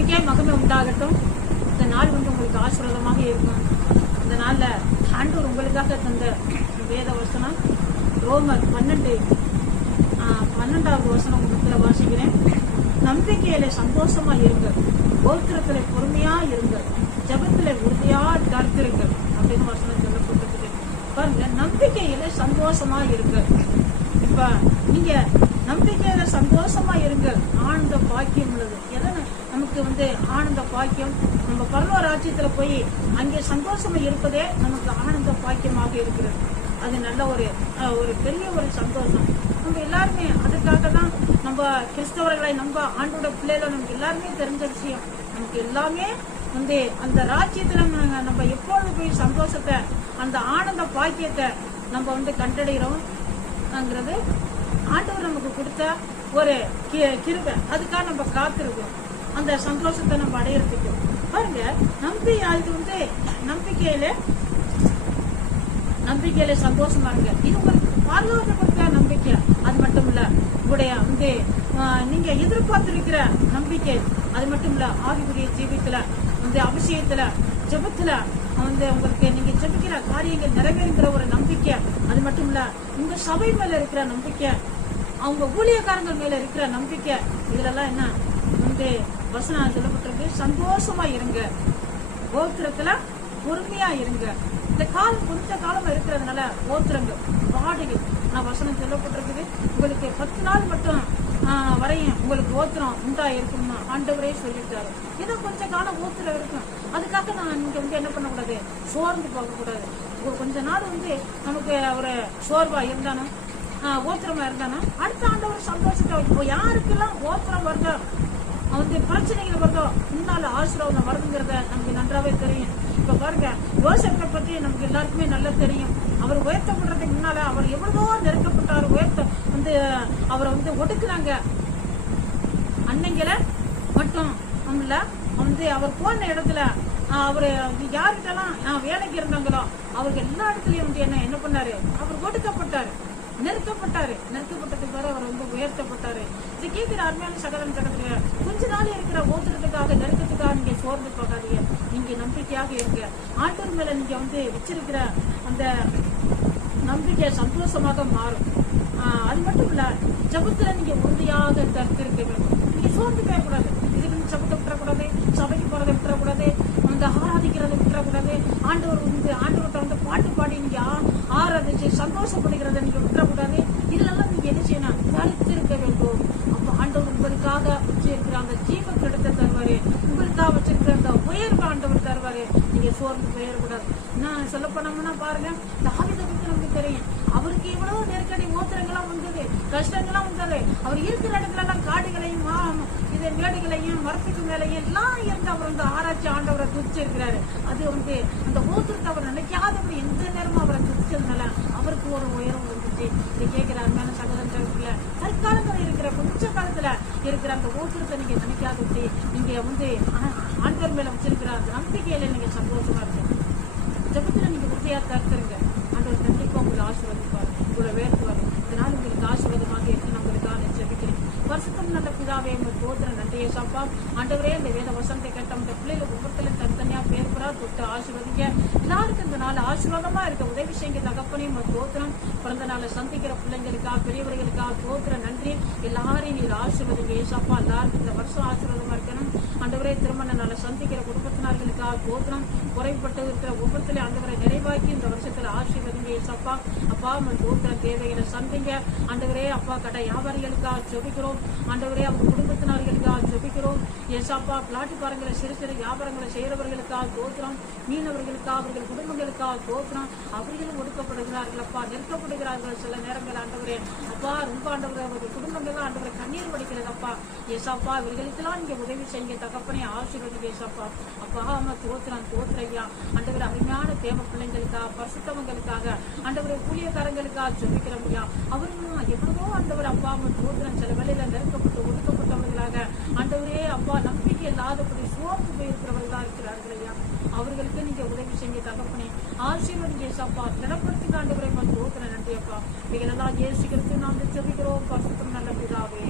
தேவனுக்கே மகிமை உண்டாகட்டும். இந்த நாள் வந்து உங்களுக்கு ஆசீர்வாதமாக இருக்கும். இந்த நாளில் ஆண்டவர் உங்களுக்காக தந்த வேத வசனம். ரோமர் பன்னெண்டு பன்னெண்டாவது வசனம் உங்களுக்கு வாசிக்கிறேன். நம்பிக்கையில சந்தோஷமா இருங்க. கோத்திரத்துல பொறுமையா இருங்க. ஜபத்துல உறுதியா கருத்திருங்க அப்படின்னு வசனம் சொல்லப்பட்டிருக்கு பாருங்க நம்பிக்கையில சந்தோஷமா இருங்க. இப்ப நீங்க நம்பிக்கையில சந்தோஷமா இருங்க. ஆனந்த பாக்கியம் உள்ளது. எதனா நமக்கு வந்து ஆனந்த பாக்கியம். நம்ம பரலோ ராஜ்யத்துல போய் அங்கே சந்தோஷமா இருப்பதே நமக்கு ஆனந்த பாக்கியமாக இருக்கிறது. அது நல்ல ஒரு ஒரு பெரிய ஒரு சந்தோஷம். நம்ம எல்லாருமே அதுக்காக தான் நம்ம கிறிஸ்தவர்களை நம்ம ஆண்டோட பிள்ளைகளை நமக்கு எல்லாருமே தெரிஞ்ச விஷயம். நமக்கு எல்லாமே வந்து அந்த ராஜ்யத்துல நம்ம- எப்பொழுது போய் சந்தோஷத்தை அந்த ஆனந்த பாக்கியத்தை நம்ம வந்து கண்டடைகிறோம்ங்கிறது ஆண்டவர் நமக்கு கொடுத்த ஒரு கி- கிருபை. அதுக்காக நம்ம காத்திருக்கோம் அந்த சந்தோஷத்தை நம்ம அடையிறதுக்கு பாருங்க நம்பி அது வந்து நம்பிக்கையில நம்பிக்கையில சந்தோஷமா இருங்க இது உங்களுக்கு பாதுகாப்பு கொடுத்த நம்பிக்கை. அது மட்டும் இல்ல உங்களுடைய வந்து ஆஹ், நீங்க எதிர்பார்த்திருக்கிற நம்பிக்கை. அது மட்டும் இல்ல ஆவிக்குரிய ஜீவித்துல வந்து அபிஷேகத்துல ஜெபத்துல வந்து உங்களுக்கு நீங்க ஜெபிக்கிற காரியங்கள் நிறைவேறுங்கிற ஒரு நம்பிக்கை. அது மட்டும் இல்ல உங்க சபை மேல இருக்கிற நம்பிக்கை அவங்க ஊழியக்காரங்கள் மேல இருக்கிற நம்பிக்கை. இதுல எல்லாம் என்ன? வந்து வசனம் சொல்லப்பட்டிருக்கு சந்தோஷமா இருங்க. கோத்திரத்துல பொறுமையா இருங்க. இந்த காலம் கொஞ்ச காலம் இருக்கிறதுனால கோத்திரங்க வாடகை நான் வசனம் சொல்லப்பட்டிருக்குது உங்களுக்கு பத்து நாள் மட்டும் வரையும் உங்களுக்கு ஓத்திரம் உண்டா இருக்கும்னு ஆண்டவரே சொல்லிட்டாரு. ஏதோ கொஞ்ச காலம் ஓத்திரம் இருக்கும். அதுக்காக நான் இங்க வந்து என்ன பண்ணக்கூடாது? சோர்ந்து போகக்கூடாது. ஒரு கொஞ்ச நாள் வந்து நமக்கு ஒரு சோர்வா இருந்தாலும் ஆஹ், ஓத்திரமா இருந்தாலும் அடுத்த ஆண்டவர் சந்தோஷத்தை இப்போ யாருக்கெல்லாம் ஓத்திரம் வருதோ வந்து பிரச்சனைகள் வருதோ முன்னால ஆசீர்வாதம் வருதுங்கிறத நமக்கு நன்றாவே தெரியும். இப்ப பாருங்க யோசப்பை பத்தி நமக்கு எல்லாருக்குமே நல்லா தெரியும். அவர் உயர்த்தப்படுறதுக்கு முன்னால அவர் எவ்வளவோ நெருக்கப்பட்டார் உயர்த்த வந்து அவரை வந்து ஒடுக்குறாங்க அன்னைங்கள மட்டும் நம்மள வந்து அவர் போன இடத்துல அவர் அவரு யார்கிட்டலாம் ஆஹ், வேலைக்கு இருந்தாங்களோ அவருக்கு எல்லா இடத்துலயும் வந்து என்ன என்ன பண்ணாரு? அவர் ஒடுக்கப்பட்டாரு. நெருக்கப்பட்டாரு நெருக்கப்பட்டதுக்கு பிறகு அவர் வந்து உயர்த்தப்பட்டாரு. இது கேட்கிற அருமையான சகலம் சகத்துல கொஞ்ச நாள் இருக்கிற ஓத்துறதுக்காக நெருக்கத்துக்காக நீங்க சோர்ந்து போகாதீங்க. நீங்க நம்பிக்கையாக இருங்க. ஆண்டவர் மேல நீங்க வந்து வச்சிருக்கிற அந்த நம்பிக்கை சந்தோஷமாக மாறும். ஆஹ் அது மட்டும் இல்ல ஜபத்துல நீங்க உறுதியாக தடுத்திருக்க வேண்டும். நீங்க சோர்ந்து போயக்கூடாது இதுக்கு நீங்க ஜபத்தை விட்டுறக்கூடாது சபைக்கு போறதை விட்டுறக்கூடாது அந்த ஆராதிக்கிறதை விட்டுறக்கூடாது. ஆண்டவர் வந்து ஆண்டவர்கிட்ட பாட்டு பாடி நீங்க ஆ- ஆராதிச்சு சந்தோஷப்படுகிறத நீங்க விட்டுறக்கூடாது. இதுலெல்லாம் நீங்க என்ன செய்யணும்? தடுத்திருக்க வேண்டும். அப்ப ஆண்டவர் உங்களுக்காக வச்சிருக்கிற அந்த ஜீவ கிடத்தை தருவாரு. உங்களுக்காக வச்சிருக்கிற அந்த உயர்வு ஆண்டவர் தருவாரு. நீங்க சோர்ந்து போயிடக்கூடாது. நான் சொல்ல போனோம்னா பாருங்க தாவிதை பத்தி நமக்கு தெரியும். அவருக்கு இவ்வளவு நெருக்கடி மோத்திரங்கள்லாம் வந்தது. கஷ்டங்கள்லாம் வந்தது. அவர் இருக்கிற இடத்துல எல்லாம் காடுகளையும் மா- இது மேடுகளையும் மரத்துக்கு மேலையும் எல்லாம் இருந்து அவர் வந்து ஆராய்ச்சி ஆண்டவரை துதிச்சிருக்கிறாரு. அது வந்து அந்த மூத்த அவர் நினைக்காதபடி எந்த நேரமும் அவரை துதிச்சதுனால அவருக்கு ஒரு உயரம் வந்துச்சு இதை கேட்கிற அருமையான சகோதரத்துல தற்காலத்துல இருக்கிற கொஞ்ச காலத்துல இருக்கிற அந்த ஓத்திரத்தை நீங்க நினைக்காதபடி நீங்க வந்து ஆண்கள் ஆண்டவர் மேல வச்சிருக்கிற அந்த நம்பிக்கையில நீங்க சந்தோஷமா இருக்கணும் ஜபத்துல நீங்க உறுதியா தடுத்துருங்க. ஆண்டவர் கண்டிப்பா உங்களை ஆசீர்வதிப்பார் உங்களை வேர்த்துவார் இதனால் உங்களுக்கு ஆசீர்வாதமாக இருக்கு. நான் உங்களுக்காக ஜெபிக்கிறேன். வருஷத்தம் நல்ல பிதாவே உங்க போதுற நன்றியை சாப்பா. ஆண்டவரே இந்த வேத வசனத்தை கேட்ட உங்க பிள்ளைகள் ஒவ்வொருத்தரும் தனித்தனியா பேர் தொட்டு ஆசீர்வதிங்க. எல்லாருக்கும் இந்த நாள் ஆசீர்வாதமா இருக்க. உதவி செய்யுங்க தகப்பனையும் தோத்திரம். பிறந்த நாளை சந்திக்கிற பிள்ளைங்களுக்கா பெரியவர்களுக்காக தோத்திர நன்றி. எல்லாரையும் நீர் ஆசீர்வதிங்க ஏசாப்பா. எல்லாருக்கும் இந்த வருஷம் ஆசீர்வாதமா இருக்கணும். ஆண்டவரே திருமண நாளை சந்திக்கிற குடும்பத்தினர்களுக்காக தோத்திரம். குறைபட்டு இருக்கிற ஒவ்வொருத்திலையும் அண்டவரை நிறைவாக்கி இந்த வருஷத்துல ஆசீர்வதிங்க ஏசாப்பா. அப்பா உங்க தோத்திர தேவைகளை சந்திங்க. அண்டவரே அப்பா கடை வியாபாரிகளுக்காக ஜெபிக்கிறோம். அண்டவரே அவங்க குடும்பத்தினர்களுக்காக ஜெபிக்கிறோம். ஏசாப்பா பிளாட்டுக்காரங்களை சிறு சிறு வியாபாரங்களை செய்யறவர்களுக்காக தோத்திரம் மீனவர்களுக்கா அவர்கள் குடும்பங்களுக்காக தோத்திரம் அவர்களும் ஒடுக்கப்படுகிறார்கள். அப்பா நெருக்கப்படுகிறார்கள். சில நேரங்கள் ஆண்டவரே அப்பா ரொம்ப ஆண்டவரே அவர்கள் குடும்பங்கள் ஆண்டவரை கண்ணீர் வடிக்கிறது அப்பா. ஏசாப்பா இவர்களுக்கெல்லாம் நீங்க உதவி செய்யுங்க. தகப்பனே ஆசீர்வதிங்க ஏசாப்பா. அப்பா அம்மா தோத்துறான் தோத்துறையா ஆண்டவர் அருமையான தேவ பிள்ளைங்களுக்காக பரிசுத்தவங்களுக்காக ஆண்டவரை ஊழியக்காரங்களுக்காக ஜெபிக்கிறோம் ஐயா அவர்களும் எவ்வளவோ ஆண்டவர் அப்பா அம்மா தோத்துறான் சில வேலையில நெருக்கப்பட்டு ஒடுக்கப்பட்டவர்களாக ஆண்டவரே அப்பா நம்பிக்கை இல்லாதபடி சோர்ந்து போயிருக்கிறவர்களா இருக்கிறார்கள் ஐயா அவர்களுக்கு நீங்க உதவி செய்ய தகப்பனே ஆசீர்வதி ஏசாப்பா திடப்படுத்தி ஆண்டவரை தோத்திர நன்றி அப்பா இவைகளெல்லாம் ஏசுகிறது நாங்கள் செவிக்கிறோம் பசுத்தம் நல்ல பிதாவே.